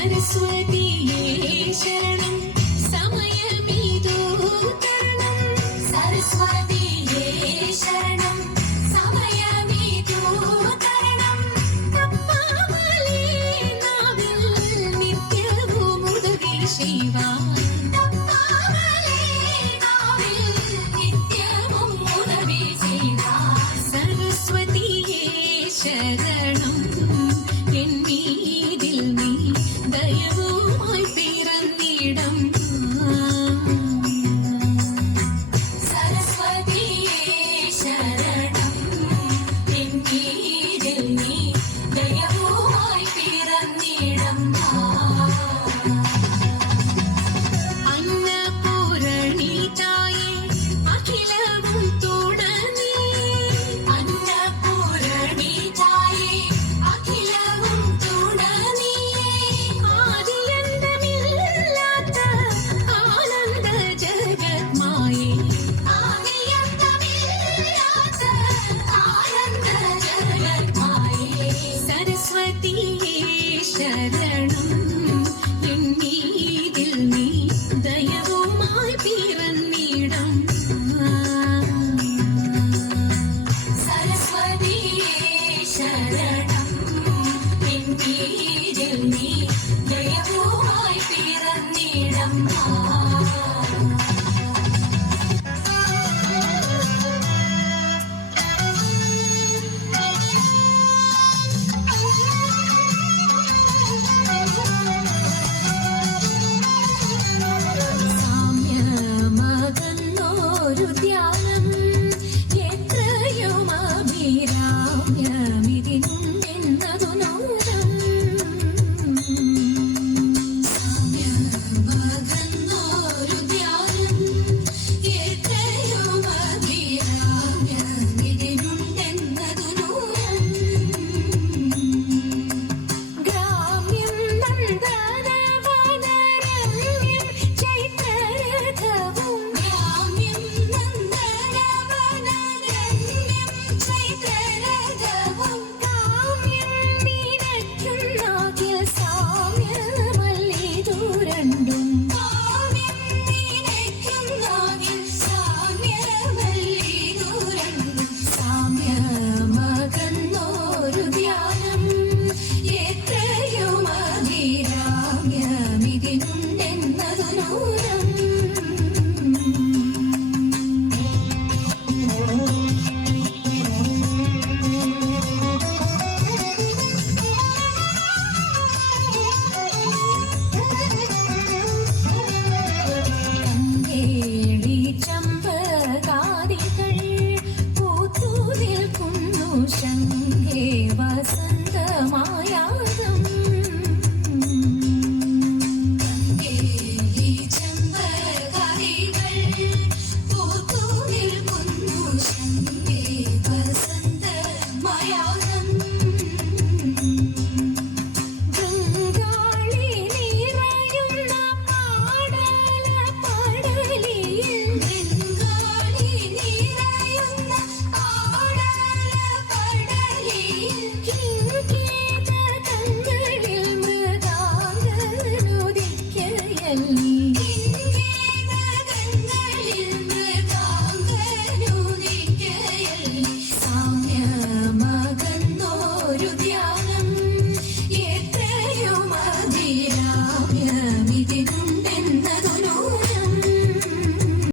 സരസ്വതിയേ